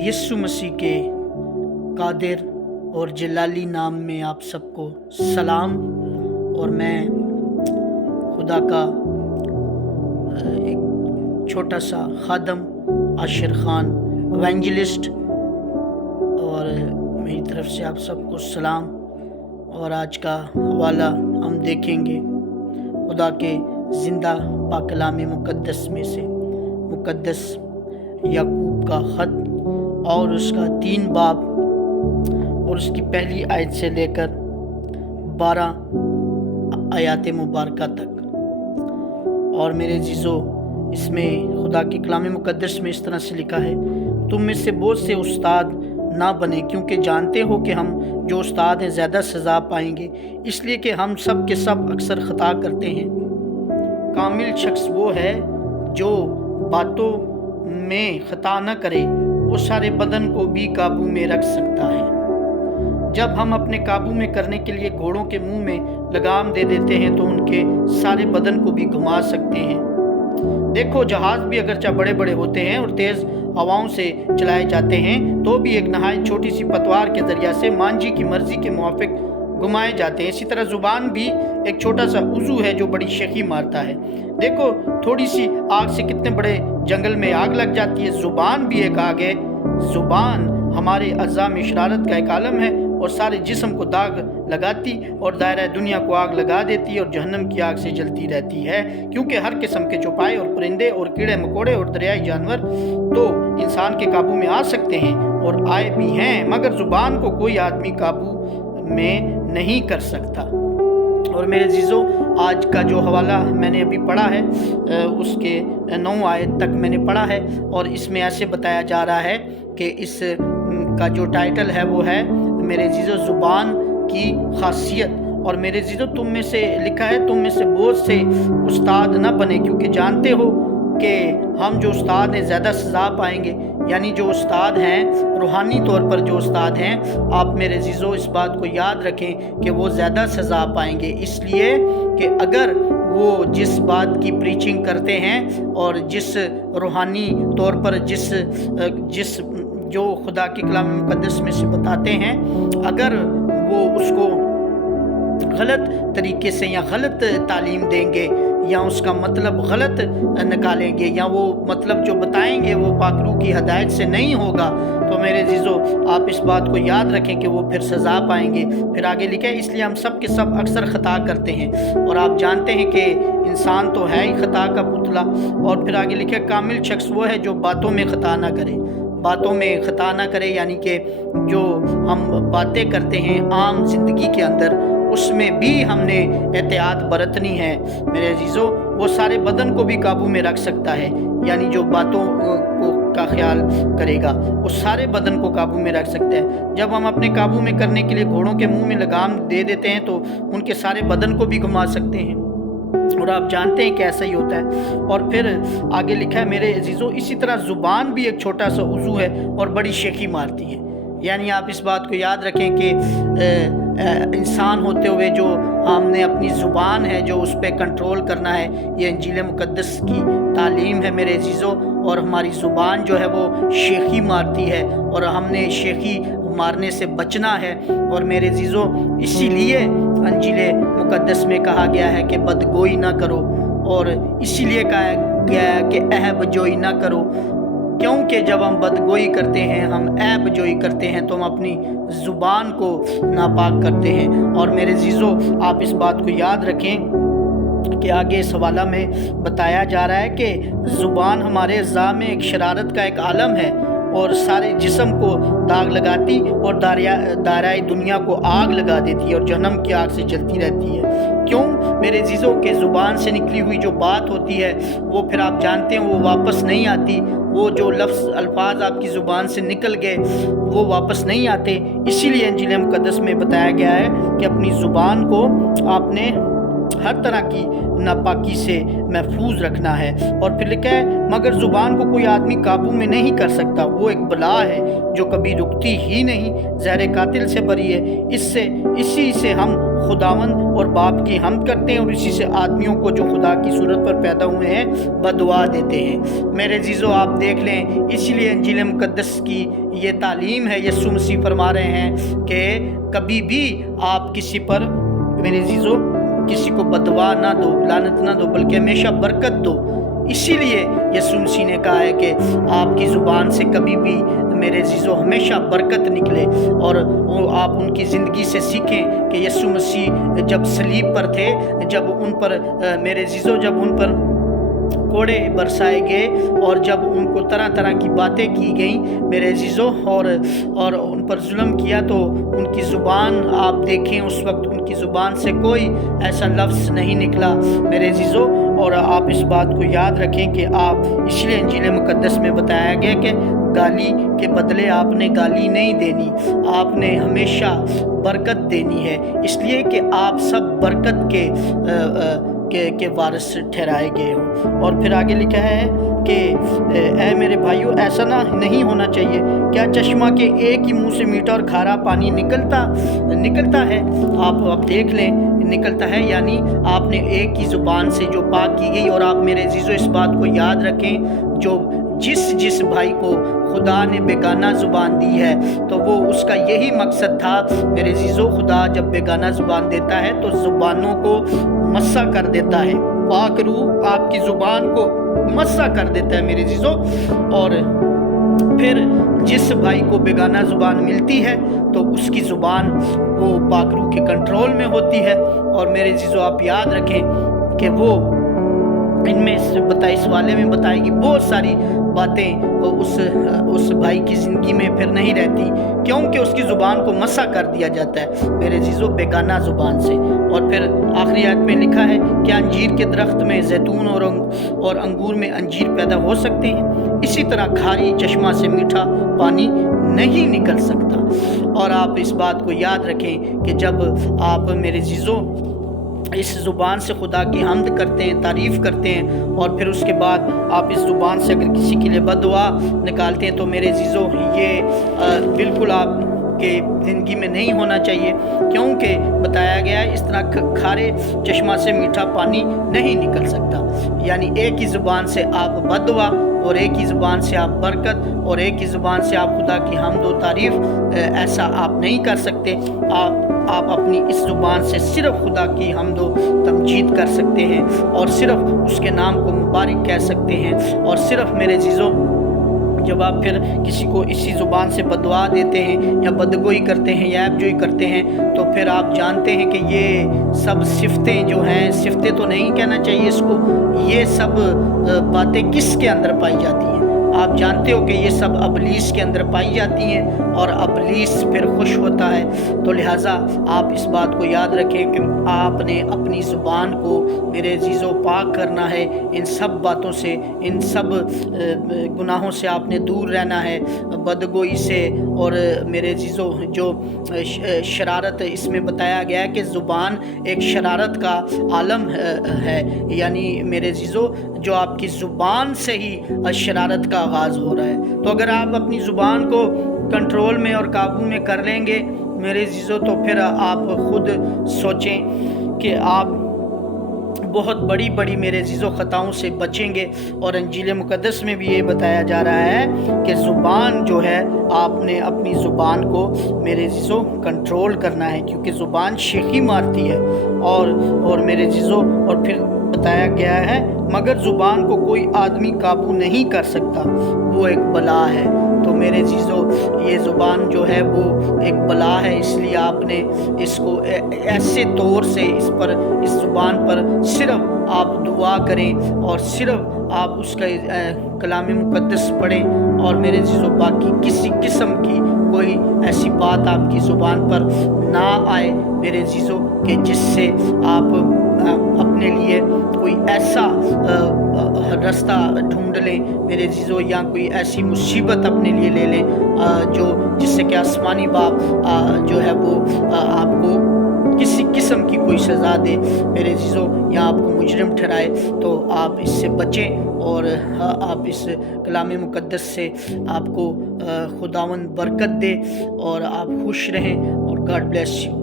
यीशु मसीह के कादिर और जलाली नाम में आप सबको सलाम। और मैं खुदा का एक छोटा सा खादम आशिर खान एवेंजलिस्ट, और मेरी तरफ से आप सबको सलाम। और आज का हवाला हम देखेंगे खुदा के ज़िंदा पाक कलाम मुक़द्दस में से, मुक़द्दस याकूब का ख़त और उसका 3 बाब और उसकी पहली आयत से लेकर 12 आयात मुबारका तक। और मेरे जीजो, इसमें खुदा के कलाम मुक़द्दस में इस तरह से लिखा है, तुम में से बहुत से उस्ताद ना बने, क्योंकि जानते हो कि हम जो उस्ताद हैं ज़्यादा सज़ा पाएंगे, इसलिए कि हम सब के सब अक्सर ख़ता करते हैं। कामिल शख्स वो है जो बातों में ख़ता न करे, वो सारे बदन को भी काबू में रख सकता है। जब हम अपने काबू में करने के लिए घोड़ों के मुंह में लगाम दे देते हैं तो उनके सारे बदन को भी घुमा सकते हैं। देखो, जहाज़ भी अगरचे बड़े बड़े होते हैं और तेज़ हवाओं से चलाए जाते हैं तो भी एक नहायत छोटी सी पतवार के ज़रिए से मांझी की मर्ज़ी के मुआफ़िक घुमाए जाते हैं। इसी तरह ज़ुबान भी एक छोटा सा उज़ू है जो बड़ी शेखी मारता है। देखो, थोड़ी सी आग से कितने बड़े जंगल में आग लग जाती है। ज़ुबान भी एक आग है। ज़ुबान हमारे अज़ा में शरारत का एक आलम है और सारे जिस्म को दाग लगाती और दायरा दुनिया को आग लगा देती है और जहन्नम की आग से जलती रहती है, क्योंकि हर किस्म के चौपाए और परिंदे और कीड़े मकोड़े और दरियाई जानवर तो इंसान के काबू में आ सकते हैं और आए भी हैं, मगर ज़ुबान को कोई आदमी काबू में नहीं कर सकता। और मेरे जीजों, आज का जो हवाला मैंने अभी पढ़ा है उसके 9 आयत तक मैंने पढ़ा है, और इसमें ऐसे बताया जा रहा है कि इस का जो टाइटल है वो है मेरे जीजों ज़ुबान की खासियत। और मेरे जीजों, तुम में से लिखा है, तुम में से बहुत से उस्ताद न बने, क्योंकि जानते हो कि हम जो उस्ताद हैं ज़्यादा सज़ा पाएंगे। यानी जो उस्ताद हैं, रूहानी तौर पर जो उस्ताद हैं, आप मेरे जीजों इस बात को याद रखें कि वो ज़्यादा सज़ा पाएंगे, इसलिए कि अगर वो जिस बात की प्रीचिंग करते हैं और जिस रूहानी तौर पर जिस जो खुदा के कलाम मुक़द्दस में से बताते हैं, अगर वो उसको गलत तरीके से या गलत तालीम देंगे या उसका मतलब गलत निकालेंगे या वो मतलब जो बताएंगे वो पाकरू की हदायत से नहीं होगा, तो मेरे जीजों आप इस बात को याद रखें कि वो फिर सज़ा पाएंगे। फिर आगे लिखा है, इसलिए हम सब के सब अक्सर ख़ता करते हैं, और आप जानते हैं कि इंसान तो है ही ख़ता का पुतला। और फिर आगे लिखा है, कामिल शख्स वो है जो बातों में ख़ता ना करे। बातों में ख़ता ना करे यानी कि जो हम बातें करते हैं आम ज़िंदगी के अंदर, उसमें भी हमने एहतियात बरतनी है। मेरे अजीज़ों, वो सारे बदन को भी काबू में रख सकता है, यानी जो बातों का ख्याल करेगा वो सारे बदन को काबू में रख सकता है। जब हम अपने काबू में करने के लिए घोड़ों के मुंह में लगाम दे देते हैं तो उनके सारे बदन को भी घुमा सकते हैं, और आप जानते हैं कि ऐसा ही होता है। और फिर आगे लिखा है मेरे अजीज़ों, इसी तरह ज़ुबान भी एक छोटा सा उज़ू है और बड़ी शेखी मारती है। यानी आप इस बात को याद रखें कि इंसान होते हुए जो हमने अपनी ज़ुबान है जो उस पर कंट्रोल करना है, ये इंजील मुक़द्दस की तालीम है मेरे अजीज़ों। और हमारी ज़ुबान जो है वो शेखी मारती है और हमने शेखी मारने से बचना है। और मेरे अजीज़ों, इसीलिए इंजील मुक़द्दस में कहा गया है कि बदगोई ना करो, और इसीलिए कहा गया है कि ऐबजोई ना करो, क्योंकि जब हम बदगोई करते हैं, हम ऐबजोई करते हैं, तो हम अपनी ज़ुबान को नापाक करते हैं। और मेरे जीजों, आप इस बात को याद रखें कि आगे इस हवाला में बताया जा रहा है कि ज़ुबान हमारे अज़ा में एक शरारत का एक आलम है और सारे जिस्म को दाग लगाती और दायराए दुनिया को आग लगा देती है और जहन्नम की आग से जलती रहती है। क्यों मेरे जीजों के ज़ुबान से निकली हुई जो बात होती है वो फिर आप जानते हैं वो वापस नहीं आती। वो जो अल्फाज आपकी ज़ुबान से निकल गए वो वापस नहीं आते। इसीलिए इंजील मुक़द्दस में बताया गया है कि अपनी ज़ुबान को आपने हर तरह की नापाकी से महफूज रखना है। और फिर लिखा है, मगर ज़ुबान को कोई आदमी काबू में नहीं कर सकता, वो एक बला है जो कभी रुकती ही नहीं, ज़हर कातिल से भरी है, इसी से हम خداوند اور باپ کی حمد کرتے ہیں اور اسی سے آدمیوں کو جو خدا کی صورت پر پیدا ہوئے ہیں بددعا دیتے ہیں۔ میرے عزیزو آپ دیکھ لیں، اسی لیے انجیل مقدس کی یہ تعلیم ہے، یسوع مسیح فرما رہے ہیں کہ کبھی بھی آپ کسی پر میرے عزیزو کسی کو بددعا نہ دو، لعنت نہ دو، بلکہ ہمیشہ برکت دو۔ اسی لیے یسوع مسیح نے کہا ہے کہ آپ کی زبان سے کبھی بھی میرے عزیزو ہمیشہ برکت نکلے، اور آپ ان کی زندگی سے سیکھیں کہ یسوع مسیح جب صلیب پر تھے، جب ان پر میرے عزیزو جب ان پر کوڑے برسائے گئے اور جب ان کو طرح طرح کی باتیں کی گئیں میرے عزیزو، اور ان پر ظلم کیا، تو ان کی زبان آپ دیکھیں، اس وقت ان کی زبان سے کوئی ایسا لفظ نہیں نکلا میرے عزیزو۔ اور آپ اس بات کو یاد رکھیں کہ آپ اس لیے انجیل مقدس میں بتایا گیا کہ گالی کے بدلے آپ نے گالی نہیں دینی، آپ نے ہمیشہ برکت دینی ہے، اس لیے کہ آپ سب برکت کے وارث ٹھہرائے گئے ہو۔ اور پھر آگے لکھا ہے کہ اے میرے بھائیو، ایسا نہیں ہونا چاہیے۔ کیا چشمہ کے ایک ہی منہ سے میٹھا اور کھارا پانی نکلتا ہے؟ آپ دیکھ لیں، نکلتا ہے، یعنی آپ نے ایک ہی زبان سے جو پاک کی گئی۔ اور آپ میرے عزیزو اس بات کو یاد رکھیں، جس بھائی کو خدا نے بیگانہ زبان دی ہے تو وہ اس کا یہی مقصد تھا میرے عزیزو۔ خدا جب بیگانہ زبان دیتا ہے تو زبانوں کو مسح کر دیتا ہے، پاک روح آپ کی زبان کو مسح کر دیتا ہے میرے عزیزو۔ اور پھر جس بھائی کو بیگانہ زبان ملتی ہے تو اس کی زبان وہ پاک روح کے کنٹرول میں ہوتی ہے۔ اور میرے عزیزو آپ یاد رکھیں کہ وہ ان میں اس والے میں بتائے گی بہت ساری باتیں اس بھائی کی زندگی میں پھر نہیں رہتی، کیونکہ اس کی زبان کو مسح کر دیا جاتا ہے میرے عزیزو بیگانہ زبان سے۔ اور پھر آخری آیت میں لکھا ہے کہ انجیر کے درخت میں زیتون اور انگور میں انجیر پیدا ہو سکتے ہیں، اسی طرح کھاری چشمہ سے میٹھا پانی نہیں نکل سکتا۔ اور آپ اس بات کو یاد رکھیں کہ جب آپ میرے عزیزو اس زبان سے خدا کی حمد کرتے ہیں، تعریف کرتے ہیں، اور پھر اس کے بعد آپ اس زبان سے اگر کسی کے لیے بددعا نکالتے ہیں تو میرے عزیزو یہ بالکل آپ کے زندگی میں نہیں ہونا چاہیے، کیونکہ بتایا گیا ہے اس طرح کھارے چشمہ سے میٹھا پانی نہیں نکل سکتا۔ یعنی ایک ہی زبان سے آپ بددعا، اور ایک ہی زبان سے آپ برکت، اور ایک ہی زبان سے آپ خدا کی حمد و تعریف، ایسا آپ نہیں کر سکتے۔ آپ اپنی اس زبان سے صرف خدا کی حمد و تمجید کر سکتے ہیں، اور صرف اس کے نام کو مبارک کہہ سکتے ہیں، اور صرف میرے عزیزو جب آپ پھر کسی کو اسی زبان سے بددعا دیتے ہیں یا بدگوئی کرتے ہیں یا عیب جوئی کرتے ہیں تو پھر آپ جانتے ہیں کہ یہ سب صفتیں جو ہیں، صفتیں تو نہیں کہنا چاہیے اس کو، یہ سب باتیں کس کے اندر پائی جاتی ہیں؟ آپ جانتے ہو کہ یہ سب ابلیس کے اندر پائی جاتی ہیں، اور ابلیس پھر خوش ہوتا ہے۔ تو لہٰذا آپ اس بات کو یاد رکھیں کہ آپ نے اپنی زبان کو میرے عزیزو پاک کرنا ہے، ان سب باتوں سے، ان سب گناہوں سے آپ نے دور رہنا ہے، بدگوئی سے، اور میرے عزیزو جو شرارت، اس میں بتایا گیا ہے کہ زبان ایک شرارت کا عالم ہے، یعنی میرے عزیزو جو آپ کی زبان سے ہی شرارت کا آغاز ہو رہا ہے۔ تو اگر آپ اپنی زبان کو کنٹرول میں اور قابو میں کر لیں گے میرے عزیزو، تو پھر آپ خود سوچیں کہ آپ بہت بڑی میرے عزیزو خطاؤں سے بچیں گے۔ اور انجیل مقدس میں بھی یہ بتایا جا رہا ہے کہ زبان جو ہے، آپ نے اپنی زبان کو میرے عزیزو کنٹرول کرنا ہے، کیونکہ زبان شیخی مارتی ہے، اور میرے عزیزو اور پھر بتایا گیا ہے مگر زبان کو کوئی آدمی قابو نہیں کر سکتا، وہ ایک بلا ہے۔ تو میرے عزیزو یہ زبان جو ہے وہ ایک بلا ہے، اس لیے آپ نے اس کو ایسے طور سے اس زبان پر صرف آپ دعا کریں، اور صرف آپ اس کا کلام مقدس پڑھیں، اور میرے عزیزو باقی کسی قسم کی کوئی ایسی بات آپ کی زبان پر نہ آئے میرے عزیزو کہ جس سے آپ اپنے لیے کوئی ایسا رستہ ڈھونڈ لیں میرے عزیزو، یا کوئی ایسی مصیبت اپنے لیے لے لیں جس سے کہ آسمانی باپ جو ہے وہ آپ کو کسی قسم کی کوئی سزا دے میرے عزیزو، یا آپ کو مجرم ٹھہرائے۔ تو آپ اس سے بچیں، اور آپ اس کلام مقدس سے آپ کو خداوند برکت دے، اور آپ خوش رہیں، اور گاڈ بلیس یو۔